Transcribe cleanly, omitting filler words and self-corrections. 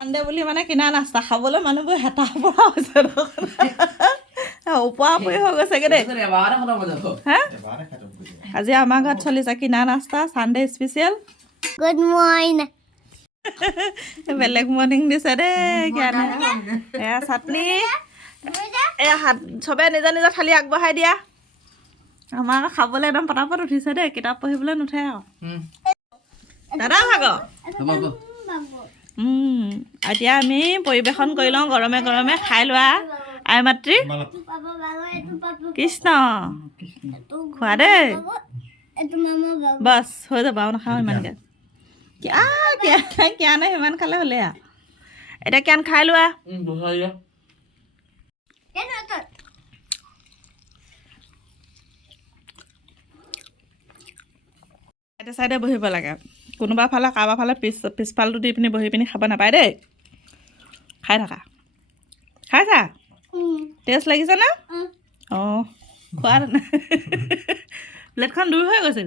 Sunday বুলি মানে কিনা নাস্তা খাবলৈ মানুহবোৰ হেতা পৰা হৈছে উপৰা উপৰি হৈ গৈছেগে দেই হা আজি আমাৰ ঘৰত চলিছে কিনা নাস্তা চানডে স্পেচিয়েল গুড মৰ্নিং বেলেগ মৰ্ণিং দিছে দেই কিয়ানে এয়া চাটনি এয়া হাত চবে নিজা নিজা থালি আগবঢ়াই দিয়া আমাৰ খাবলৈ একদম পটাপট উঠিছে দেই কিতাপ পঢ়িবলৈ নুঠে আৰু দাদা ভাগ এতিয়া আমি পৰিৱেশন কৰি লওঁ গৰমে গৰমে খাই লোৱা আই মাতৃ কৃষ্ণ খোৱা দেই বাছ হৈ যাব আৰু নাখাওঁ ইমানকৈ কিয়ানে সিমান খালে হ'লে আৰু এতিয়া কিয়ান খাই লোৱা চাইডে চাইডে বহিব লাগে কোনোবা ফালে কাৰোবাৰ ফালে পিছফালটো দি পিনি বহি পিনি খাব নাপায় দেই খাই থাকা খাইছা টেষ্ট লাগিছে না অঁ খোৱা প্লেটখন দূৰ হৈ গৈছে